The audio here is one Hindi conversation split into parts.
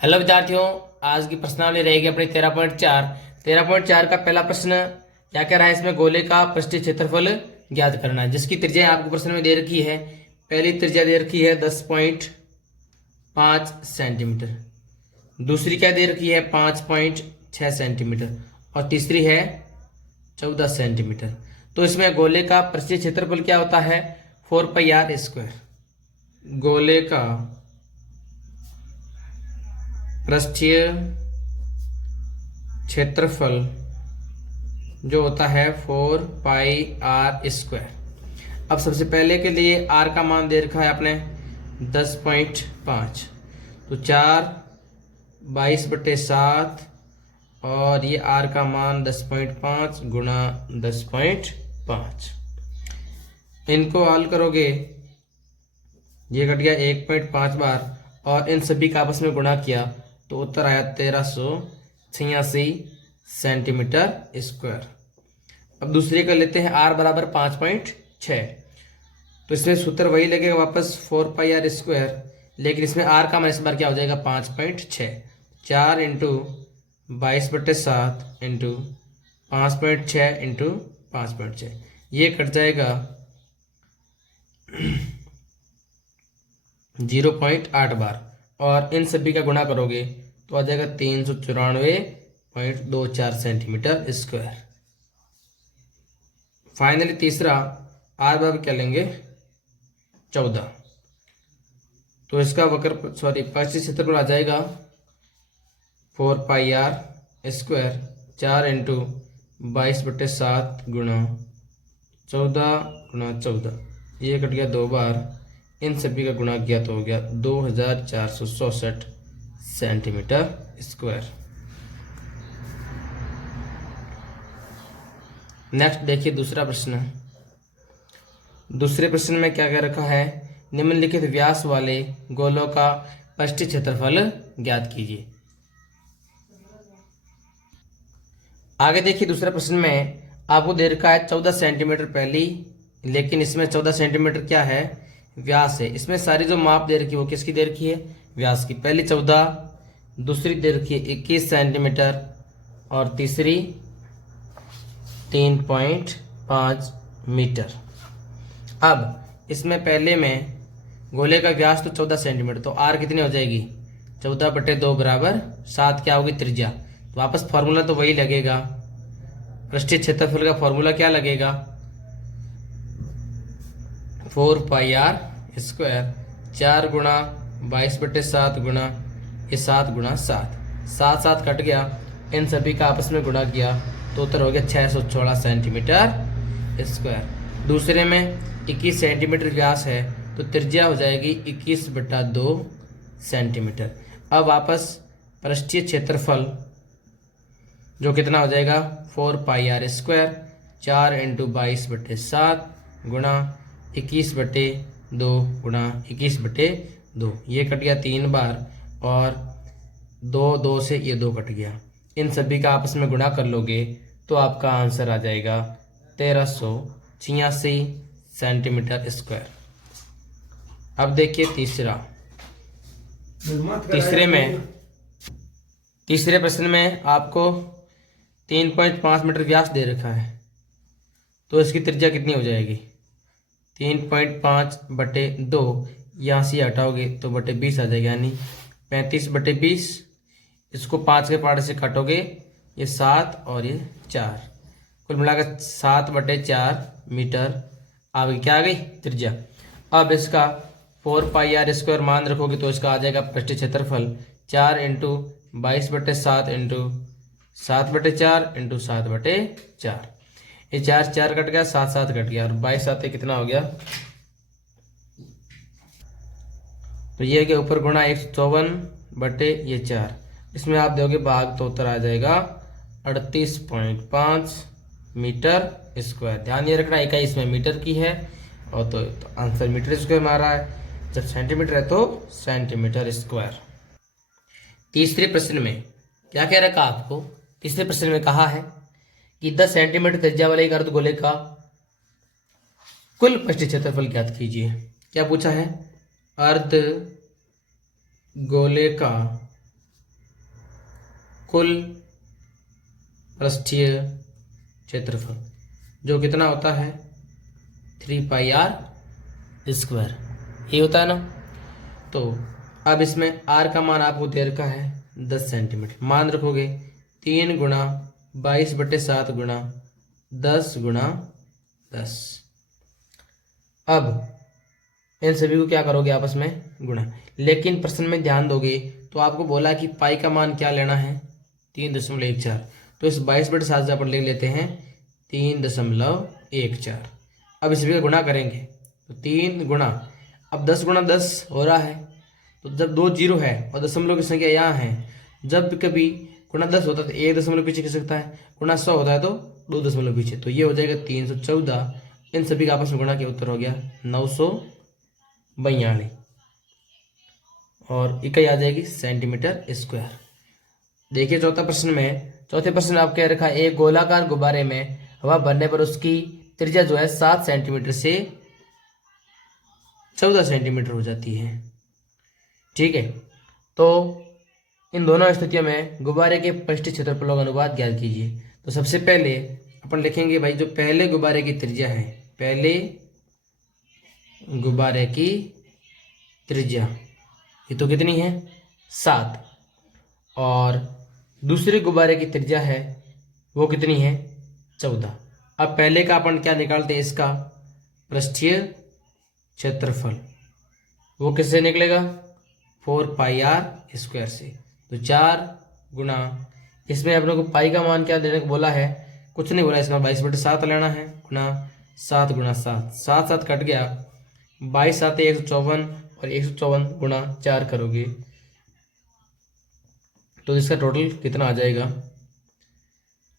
हेलो विद्यार्थियों, आज की प्रश्नावली रहेगी अपनी 13.4 का पहला प्रश्न क्या कह रहा है। इसमें गोले का पृष्ठीय क्षेत्रफल ज्ञात करना है, जिसकी त्रिज्या आपको प्रश्न में दे रखी है। पहली त्रिज्या दे रखी है 10.5 सेंटीमीटर, दूसरी क्या दे रखी है 5.6 सेंटीमीटर और तीसरी है 14 सेंटीमीटर। तो इसमें गोले का पृष्ठीय क्षेत्रफल क्या होता है 4πr²। गोले का पृष्ठीय क्षेत्रफल जो होता है 4πr²। अब सबसे पहले के लिए r का मान दे रखा है आपने 10.5, तो 4 22/7 और ये r का मान 10.5 गुणा 10.5। इनको हल करोगे ये कट गया 1.5 बार और इन सभी का आपस में गुणा किया तो उत्तर आया 1386 सेंटीमीटर²। अब दूसरे का लेते हैं r बराबर 5.6, तो इसमें सूत्र वही लगेगा वापस 4πr², लेकिन इसमें r का मान इस बार क्या हो जाएगा 5.6। 4 × 22/7 × 5.6 × 5.6, ये कट जाएगा 0.8 बार और इन सभी का गुणा करोगे तो आ जाएगा 394.24 सेंटीमीटर²। फाइनली तीसरा r बराबर क्या लेंगे 14, तो इसका पृष्ठीय क्षेत्रफल आ जाएगा 4πr²। 4 × 22/7 गुणा 14 ये कट गया 2 बार, इन सभी का गुणा किया तो हो गया 2464 सेंटीमीटर²। नेक्स्ट देखिए दूसरा प्रश्न। दूसरे प्रश्न में क्या कह रखा है, निम्नलिखित व्यास वाले गोलों का पृष्ठीय क्षेत्रफल ज्ञात कीजिए। आगे देखिए दूसरे प्रश्न में आपको दे रखा है 14 सेंटीमीटर पहली, लेकिन इसमें 14 सेंटीमीटर क्या है व्यास है। इसमें सारी जो माप दे रखी है वो किसकी दे रखी है व्यास की। पहली 14, दूसरी दे रखी है 21 सेंटीमीटर और तीसरी 3.5 मीटर। अब इसमें पहले में गोले का व्यास तो 14 सेंटीमीटर, तो r कितनी हो जाएगी 14/2 बराबर 7 क्या होगी त्रिज्या। तो वापस फॉर्मूला तो वही लगेगा, पृष्ठीय क्षेत्रफल का फॉर्मूला क्या लगेगा 4πr²। 4 गुणा 22/7 गुणा ये 7 गुणा 7, 7 कट गया, इन सभी का आपस में गुणा किया तो उत्तर हो गया 616 सेंटीमीटर²। दूसरे में 21 सेंटीमीटर व्यास है तो त्रिज्या हो जाएगी 21/2 सेंटीमीटर। अब वापस पृष्ठीय क्षेत्रफल जो कितना हो जाएगा 4πr²। 4 × 22/7 गुणा 21/2 गुणा 21/2, ये कट गया 3 बार और 2 से ये 2 कट गया, इन सभी का आपस में गुणा कर लोगे तो आपका आंसर आ जाएगा 1386 सेंटीमीटर²। अब देखिए तीसरे प्रश्न में आपको 3.5 मीटर व्यास दे रखा है, तो इसकी त्रिज्या कितनी हो जाएगी 3.5/2, यहाँ से हटाओगे तो बटे 20 आ जाएगा, यानी 35/20। इसको 5 के पार्ट से काटोगे ये 7 और ये 4, कुल मिलाकर 7/4 मीटर आ गई। क्या आ गई त्रिज्या। अब इसका 4πr² मान रखोगे तो इसका आ जाएगा पृष्ठीय क्षेत्रफल 4 × 22/7 × 7/4 × 7/4, ये 4 कट गया, 7 कट गया और 22 7 कितना हो गया, तो ये के ऊपर गुणा 154/4, इसमें आप दोगे भाग तो उत्तर आ जाएगा 38.5 मीटर²। ध्यान ये रखना इकाई इसमें मीटर की है और तो आंसर मीटर² में आ रहा है, जब सेंटीमीटर है तो सेंटीमीटर²। तीसरे प्रश्न में क्या कह रखा आपको, तीसरे प्रश्न में कहा है कि 10 सेंटीमीटर त्रिज्या वाले एक अर्धगोले का कुल पृष्ठीय क्षेत्रफल ज्ञात कीजिए। क्या पूछा है, अर्ध गोले का कुल पृष्ठीय क्षेत्रफल, जो कितना होता है 3πr², ये होता है ना। तो अब इसमें r का मान आपको दे रखा है 10 सेंटीमीटर, मान रखोगे 3 गुणा 22/7 गुणा 10 गुणा 10। अब इन सभी को क्या करोगे, आपस में गुणा। लेकिन प्रश्न में ध्यान दोगे तो आपको बोला कि पाई का मान क्या लेना है 3.14, तो इस 22/7 से अपन ले लेते हैं 3.14। अब इस सभी का गुणा करेंगे तो 3 गुणा, अब 10 गुणा 10 हो रहा है, तो जब 2 जीरो है और दशमलव की संख्या यहाँ है, जब कभी गुणा 10 होता है तो 1 दशमलव पीछे खिसक सकता है, गुणा 100 होता है तो 2 दशमलव पीछे, तो ये हो जाएगा 314। इन सभी का आपस में गुणा के उत्तर हो गया 942 और इकाई आ जाएगी सेंटीमीटर²। देखिए चौथा प्रश्न में, चौथे प्रश्न में आप कह रखा है एक गोलाकार गुब्बारे में हवा भरने पर उसकी त्रिज्या जो है 7 सेंटीमीटर से 14 सेंटीमीटर हो जाती है। ठीक है, तो इन दोनों स्थितियों में गुब्बारे के पृष्ठीय क्षेत्रफलों का अनुपात ज्ञात कीजिए। तो सबसे पहले अपन लिखेंगे भाई, जो पहले गुब्बारे की त्रिज्या है, पहले गुब्बारे की त्रिज्या ये तो कितनी है 7, और दूसरे गुब्बारे की त्रिज्या है वो कितनी है 14। अब पहले का अपन क्या निकालते हैं, इसका पृष्ठीय क्षेत्रफल, वो किससे निकलेगा 4πr² से। तो 4 गुणा, इसमें अपने को पाई का मान क्या देने को बोला है, कुछ नहीं बोला, इसमें 22/7 लेना है, गुणा 7 गुणा 7, 7 7 कट गया, 22 7 154 और 154 गुणा 4 करोगे तो इसका टोटल कितना आ जाएगा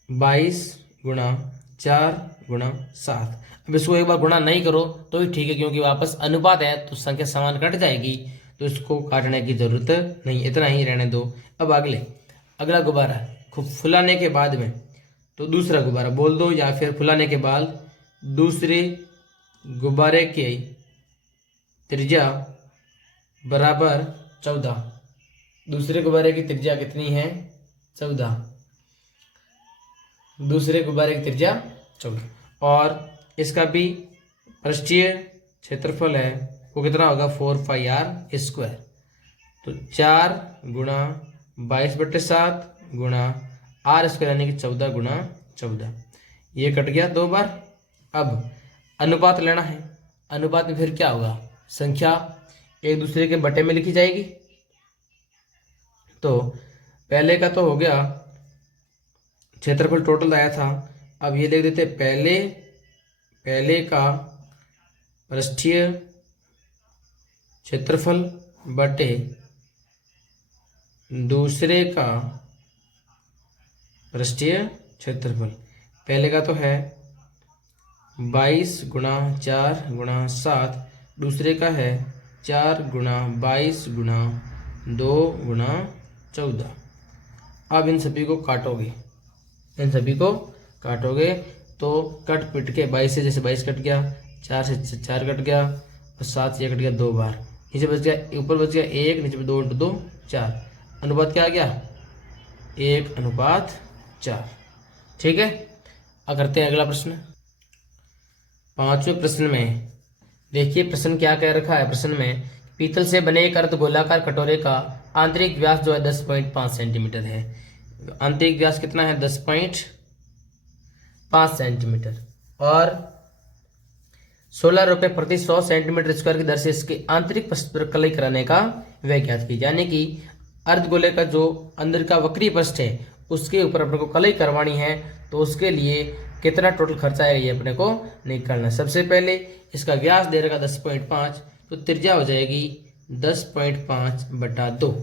22 गुणा 4 गुणा 7। अब इसको एक बार गुणा नहीं करो तो ही ठीक है, क्योंकि वापस अनुपात है तो संख्या समान कट जाएगी, तो इसको काटने की जरूरत नहीं, इतना ही रहने दो। अब अगला गुब्बारा खूब फुलाने के बाद में, तो दूसरा गुब्बारा बोल दो, या फिर फुलाने के बाद दूसरे गुब्बारे की त्रिज्या बराबर 14। दूसरे गुब्बारे की त्रिज्या कितनी है 14, दूसरे गुब्बारे की त्रिज्या 14, और इसका भी पृष्ठीय क्षेत्रफल है वो कितना होगा 4πr²। तो 4 गुणा 22/7 गुणा r² यानी कि 14 गुणा 14, ये कट गया 2 बार। अब अनुपात लेना है, अनुपात में फिर क्या होगा, संख्या एक दूसरे के बटे में लिखी जाएगी। तो पहले का तो हो गया, क्षेत्रफल टोटल आया था, अब ये देख देते पहले का पृष्ठीय क्षेत्रफल बटे दूसरे का पृष्ठीय क्षेत्रफल। पहले का तो है 22 गुणा 4 गुणा 7, दूसरे का है 4 गुणा 22 गुणा 2 गुणा 14। अब इन सभी को काटोगे, तो कट पिट के 22 से जैसे 22 कट गया, 4 से 4 कट गया और 7 से 1 कट गया 2 बार, नीचे बच गया, ऊपर बच गया 1, नीचे 2 × 2 4, अनुपात क्या आ गया 1:4। ठीक है, अब करते हैं अगला प्रश्न। पांचवें प्रश्न में देखिए प्रश्न क्या कह रखा है। प्रश्न में पीतल से बने एक अर्ध गोलाकार कटोरे का आंतरिक व्यास जो है 10.5 सेंटीमीटर है। आंतरिक व्यास कितना है 10.5 सेंटीमीटर, और 16 रुपये प्रति 100 सेंटीमीटर स्क्वायर की दर से इसके आंतरिक पृष्ठ पर कलई कराने का व्यय ज्ञात कीजिए। यानी कि अर्धगोले का जो अंदर का वक्रीय पृष्ठ है उसके ऊपर अपने को कलई करवानी है, तो उसके लिए कितना टोटल खर्चा है ये अपने को निकालना है। सबसे पहले इसका व्यास दे रखा 10.5, तो त्रिज्या हो जाएगी 10.5/2।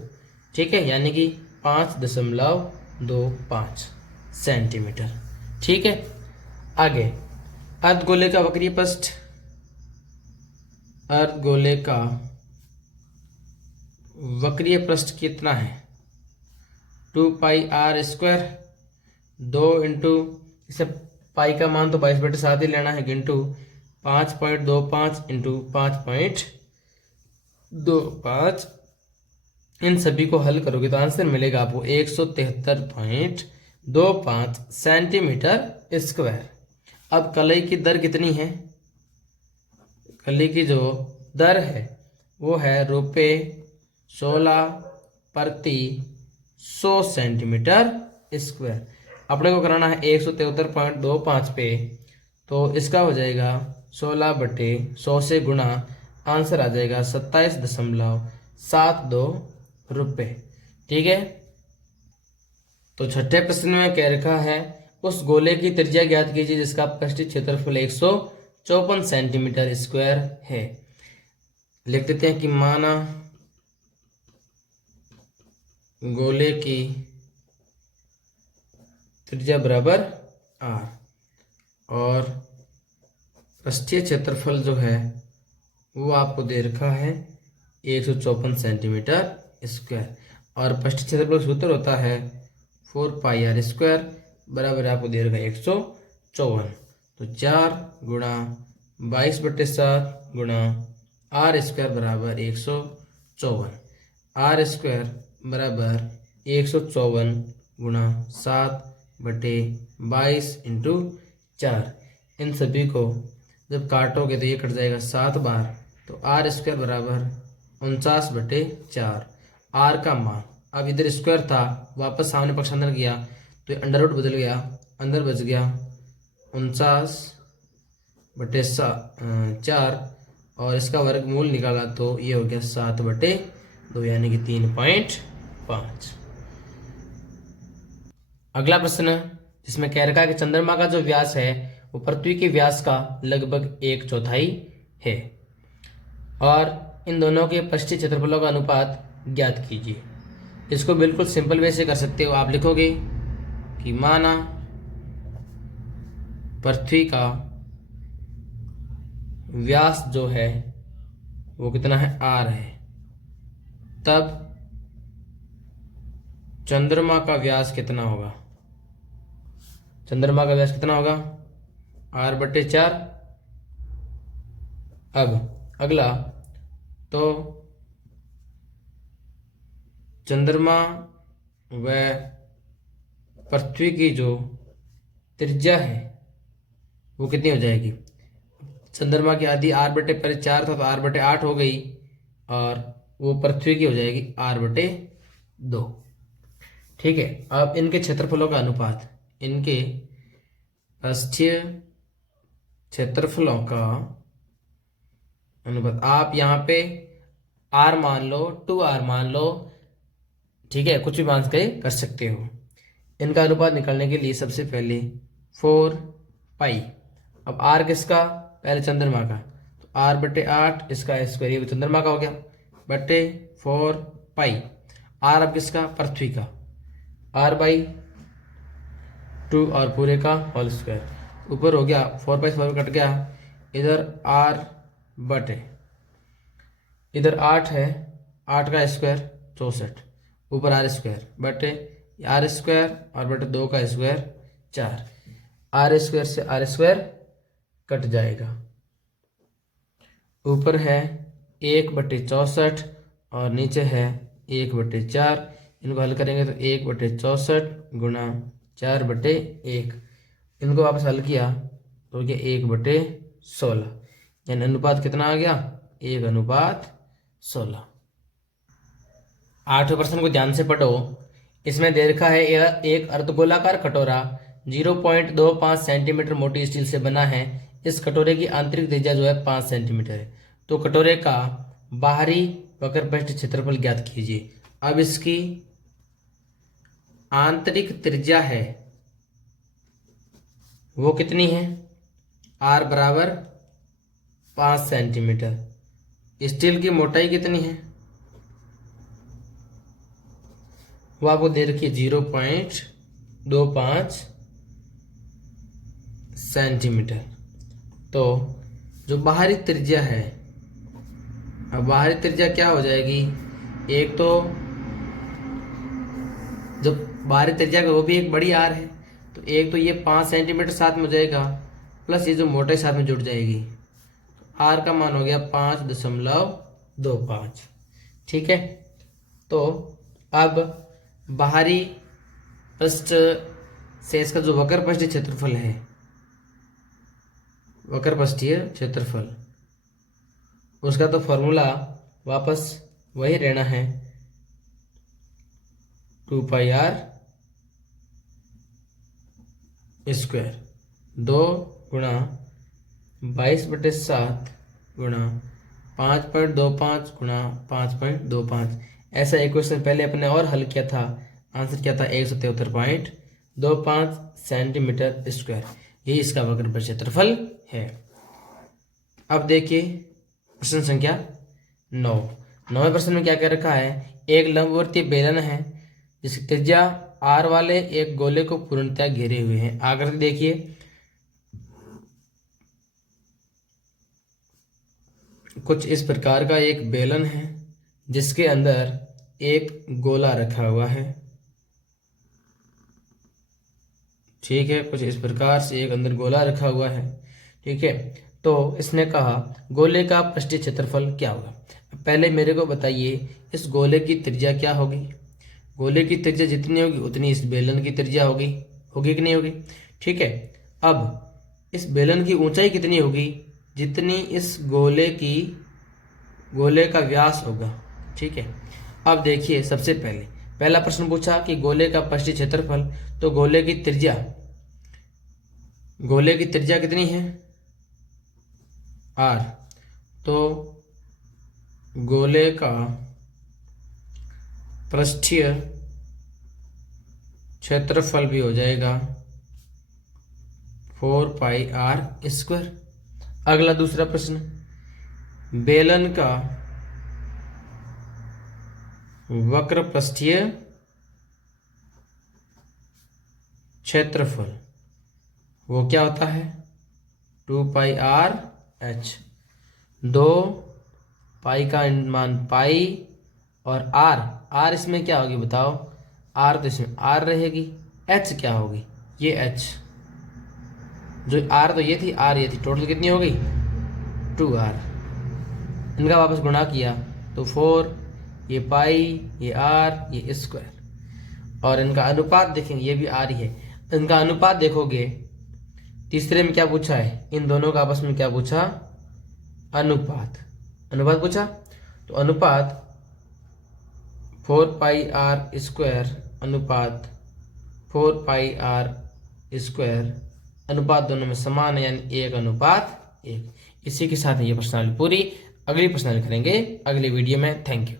ठीक है, यानी कि 5.25 सेंटीमीटर। ठीक है, आगे अर्धगोले का वक्रीय पृष्ठ, अर्धगोले का वक्रीय पृष्ठ कितना है 2πr², 2 इंटू इसे पाई का मान तो 22/7 ही लेना है, इंटू 5.25 इंटू 5.25 इन सभी को हल करोगे तो आंसर मिलेगा आपको 173.25 सेंटीमीटर स्क्वायर। अब कलई की दर कितनी है? कलई की जो दर है वो है ₹16 प्रति 100 सेंटीमीटर स्क्वायर। अपने को कराना है 173.25 पे, तो इसका हो जाएगा 16/100 से गुणा, आंसर आ जाएगा 27.72 रुपये। ठीक है। तो छठे प्रश्न में कह रखा है उस गोले की त्रिज्या ज्ञात कीजिए जिसका पृष्ठीय क्षेत्रफल 154 सेंटीमीटर स्क्वायर है। लिख देते हैं कि माना गोले की त्रिज्या बराबर r और पृष्ठीय क्षेत्रफल जो है वो आपको दे रखा है 154 सेंटीमीटर स्क्वायर, और पृष्ठीय क्षेत्रफल सूत्र होता है 4πr² बराबर आपको दे रखा है 154। तो 4 गुणा 22/7 गुणा r² बराबर 154। r² बराबर 154 गुणा 7/22 इंटू 4। इन सभी को जब काटोगे तो ये कट जाएगा 7 बार, तो r² बराबर 49/4। r का मान, अब इधर स्क्वायर था वापस सामने पक्ष अंदर गया तो ये अंडर रूट बदल गया, अंदर बच गया 49/4 और इसका वर्गमूल निकाला तो ये हो गया 7/2 यानी कि 3.5। अगला प्रश्न जिसमें कह रखा है कि चंद्रमा का जो व्यास है वो पृथ्वी के व्यास का लगभग 1/4 है और इन दोनों के पृष्ठीय क्षेत्रफलों का अनुपात ज्ञात कीजिए। इसको बिल्कुल सिंपल वे से कर सकते हो। आप लिखोगे कि माना पृथ्वी का व्यास जो है वो कितना है, r है, तब चंद्रमा का व्यास कितना होगा? चंद्रमा का व्यास कितना होगा? r/4। अब अगला, तो चंद्रमा व पृथ्वी की जो त्रिज्या है वो कितनी हो जाएगी? चंद्रमा की आधी r/4 था तो r/8 हो गई और वो पृथ्वी की हो जाएगी r/2। ठीक है। अब इनके क्षेत्रफलों का अनुपात, इनके पृष्ठीय क्षेत्रफलों का अनुपात, आप यहाँ पे r मान लो, 2r मान लो, ठीक है, कुछ भी मान के कर सकते हो। इनका अनुपात निकालने के लिए सबसे पहले 4π, अब r किसका? पहले चंद्रमा का, तो r/8 इसका स्क्वायर, ये चंद्रमा का हो गया, बटे 4π। r अब किसका? पृथ्वी का, r/2 और पूरे का होल स्क्वायर। ऊपर हो गया 4π 4 कट गया, इधर r बटे, इधर 8 है, 8 का स्क्वायर 64, ऊपर r² बटे r² और बटे 2 का स्क्वायर 4, r² से r² कट जाएगा। ऊपर है 1/64 और नीचे है 1/4। इनको हल करेंगे तो 1/64 गुणा 4/1, इनको वापस हल किया तो ये 1/16, यानी अनुपात कितना आ गया? 1/16। 8वें प्रश्न को ध्यान से पढ़ो। इसमें दे रखा है यह एक अर्धगोलाकार कटोरा 0.25 सेंटीमीटर मोटी स्टील से बना है। इस कटोरे की आंतरिक त्रिज्या जो है 5 सेंटीमीटर है। तो कटोरे का बाहरी वक्र पृष्ठ क्षेत्रफल ज्ञात कीजिए। अब इसकी आंतरिक त्रिज्या है वो कितनी है? r बराबर 5 सेंटीमीटर। स्टील की मोटाई कितनी है वो आपको दे रखी है 0.25 सेंटीमीटर। तो जो बाहरी त्रिज्या है, अब बाहरी त्रिज्या क्या हो जाएगी? एक तो जो बाहरी त्रिज्या का वो भी एक बड़ी आर है, तो एक तो ये 5 सेंटीमीटर साथ में हो जाएगा, प्लस ये जो मोटाई साथ में जुड़ जाएगी, आर का मान हो गया 5.25। ठीक है। तो अब बाहरी पृष्ठ से इसका जो वक्र पृष्ठीय क्षेत्रफल है, वक्र पृष्ठीय क्षेत्रफल, उसका तो फॉर्मूला वापस वही रहना है, 2πr स्क्वायर, 2 गुणा 22/7 गुणा 5.25 गुणा 5.25। ऐसा एक क्वेश्चन पहले अपने और हल किया था, आंसर क्या था 173.25 सेंटीमीटर स्क्वायर। यही इसका वक्र पर क्षेत्रफल है। अब देखिए प्रश्न संख्या 9। 9वें प्रश्न में क्या कह रखा है, एक लंबवर्तीय बेलन है जिसकी त्रिज्या r वाले एक गोले को पूर्णतः घेरे हुए हैं। आकृति देखिए, कुछ इस प्रकार का एक बेलन है जिसके अंदर एक गोला रखा हुआ है। ठीक है, कुछ इस प्रकार से एक अंदर गोला रखा हुआ है। ठीक है, तो इसने कहा गोले का पृष्ठीय क्षेत्रफल क्या होगा। पहले मेरे को बताइए इस गोले की त्रिज्या क्या होगी। गोले की त्रिज्या जितनी होगी उतनी इस बेलन की त्रिज्या होगी, होगी कि नहीं होगी। ठीक है, अब इस बेलन की ऊंचाई कितनी होगी, जितनी इस गोले का व्यास होगा। ठीक है, अब देखिए सबसे पहला प्रश्न पूछा कि गोले का पृष्ठीय क्षेत्रफल, तो गोले की त्रिज्या कितनी है, r, तो गोले का पृष्ठीय क्षेत्रफल भी हो जाएगा 4πr²। अगला दूसरा प्रश्न, बेलन का वक्र पृष्ठीय क्षेत्रफल वो क्या होता है, 2πrh। 2 पाई का मान पाई और r इसमें क्या होगी बताओ, r तो इसमें r रहेगी, h क्या होगी, ये h, जो r तो ये थी, r ये थी, टोटल कितनी हो गई 2r। इनका वापस गुणा किया तो 4, ये पाई, ये r, ये स्क्वायर, और इनका अनुपात देखेंगे, ये भी r ही है। इनका अनुपात देखोगे, तीसरे में क्या पूछा है, इन दोनों का आपस में क्या पूछा, अनुपात पूछा। तो अनुपात 4πr² अनुपात 4πr², अनुपात दोनों में समान है, यानी 1:1। इसी के साथ ये प्रश्नावली पूरी। अगली प्रश्नावली करेंगे अगली वीडियो में। Thank you.